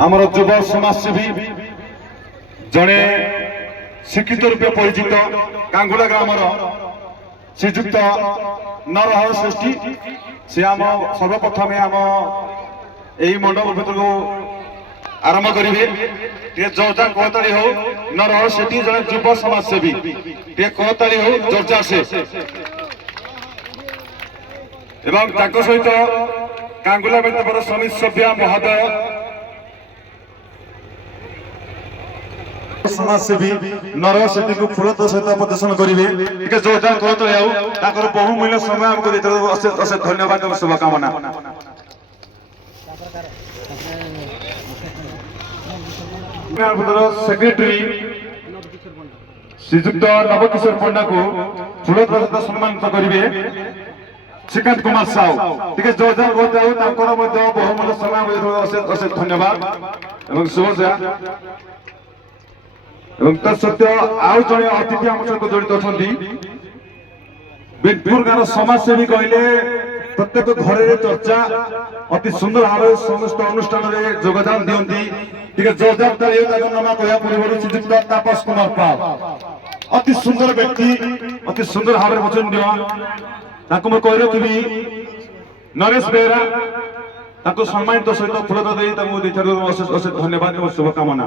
आमर युव समाजसेवी जड़े शिक्षित रूपे परिचित कांगुला ग्रामर श्रीजुक्त नरहर श्रेष्ठी से आम सर्वप्रथमे आम यही मंडप भर को आरंभ करेंगे जोरदार करताली हो नरहर श्रेष्ठी जड़े युव समाजसेवी करताली हो जोरदार से सहित कांगुला बेतपर समिति सभ्या महोदय समाजसेवी नरहर शेट्टी को फूल सहित प्रदर्शन करेंगे जोरदार करते बहुमूल्य समय आमको अशेष धन्यवाद और शुभकामना। सेक्रेटरी श्रीजुक्त नवकिशोर पंडा को फूल सहित सम्मानित करेंगे श्रीकांत कुमार साहू टे जोरदार करते बहुमूल्य समय अशेष धन्यवाद शुभेच्छा। तत्सत्य आउ जड़े अतिथि आम सहित जड़ित अच्छा बिनपुर गाँव समाजसेवी कहले प्रत्येक घर चर्चा अति सुंदर भाव समस्त अनुष्ठान में योगदान दिखती जोरदार नाम कह पूर्व श्रीजुक्त तापस कुमार पाल अति सुंदर व्यक्ति अति सुंदर भाव वचन दिवा कही रखी नरेश बेहरा सम्मानित सहित फूल अशेष धन्यवाद और शुभकामना।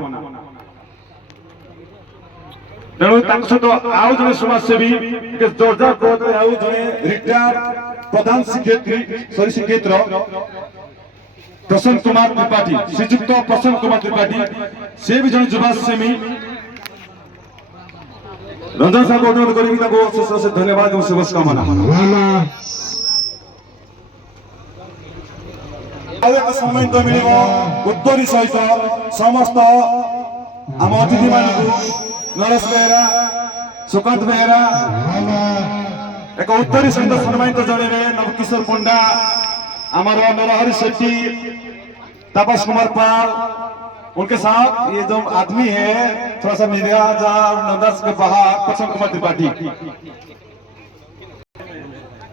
तेणु सहित आउ जड़े समाजसेवी जोरदार करते आउ जड़े रिटायर्ड प्रधान शिक्षक प्रशांत कुमार त्रिपाठी श्रीजुक्त प्रशांत कुमार त्रिपाठी से भी जड़े युवासेवी रंजन साहब को अनुरोध करेंगे धन्यवाद और शुभकामना। सम्मानित मिले उत्तरी सहित समस्त आम अतिथि मान नरेश बेहरा सुकांत बेहरा एक उत्तरी सहित सम्मानित जड़े नवकिशोर पंडा आमर नरहरि शेट्टी तापस कुमार पाल उनके साथ ये जो आदमी है थोड़ा सा मीडिया नंदास के बाहर प्रसन्न कुमार त्रिपाठी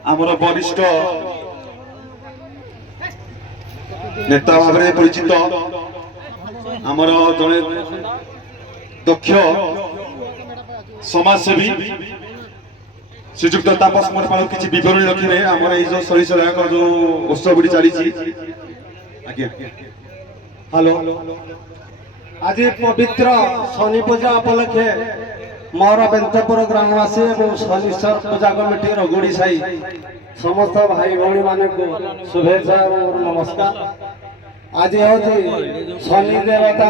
आमर वरिष्ठ नेता भाव में परिचित आमर जड़े दक्ष समाजसेवी श्रीजुक्त तापस कुमार पाल किसी विवरणी रखिए आमर ये जो सरी सरायक जो उत्सव चली हेलो आज पवित्र शनि पूजा उपलक्षे मोर बेंतपुर ग्रामवासी और शनिश्वर पूजा कमिटी रगुड़ी साई समस्त भाई भौणी मान को शुभेच्छा और नमस्कार। आज हूँ शनि देवता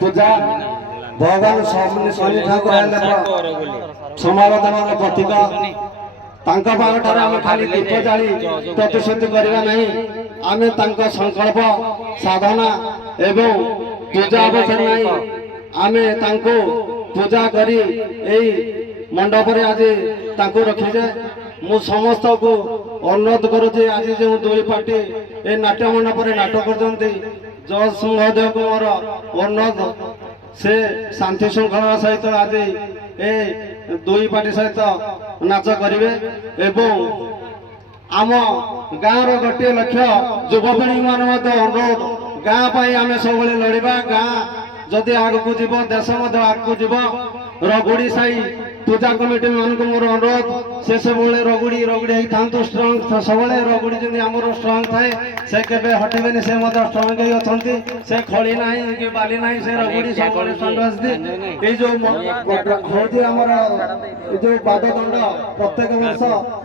पूजा भगवान शनि ठाकुर समाराधन प्रतीक आम खाली दीप जाली प्रतिश्रुति करवा नहीं आम संकल्प साधना एवं पूजा अवसर नहीं आम पूजा करी मंडप आज रखीजे मु समस्त को अनुरोध करुचे आज जो दुई पार्टी ए नाट्य मंडप नाटक करते जज सिंहदेव को मोर अनुरोध से शांति श्रृंखला सहित आज ए दुई पार्टी सहित नाच करेंगे एवं आम गाँव गोटे लक्ष्य युवपीढ़ी मान अनुरोध गाँ आम सब लड़वा गाँ जदि आग को जीव देश आग को जीव रगुड़ी साई पूजा कमिटी मान को मोर अनुरोध से सब रगुड़ी रगुड़ी था स्ट्रंग सब रगुड़ी जमी आम स्ट्रंग थाए से केवे हटेबे से स्ट्रंग ही अच्छा से खड़ी ना कि बाली ना से रगुड़ी सब ये जो हूँ आमर जो बाददंड प्रत्येक वर्ष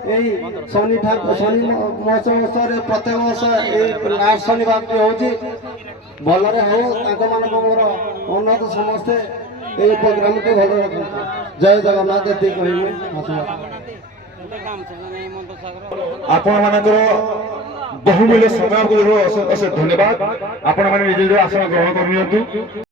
यही शनि महोत्सव उत्सव प्रत्येक वर्ष ये लास्ट शनिवार हूँ भलरे हो मोर अनुरोध समस्ते ये प्रोग्राम को भल रख जय जगन्नाथ ये कह आपण मानकर बहुमूल्य समय को अशेष धन्यवाद। आपण मैंने निज आसन ग्रहण कर।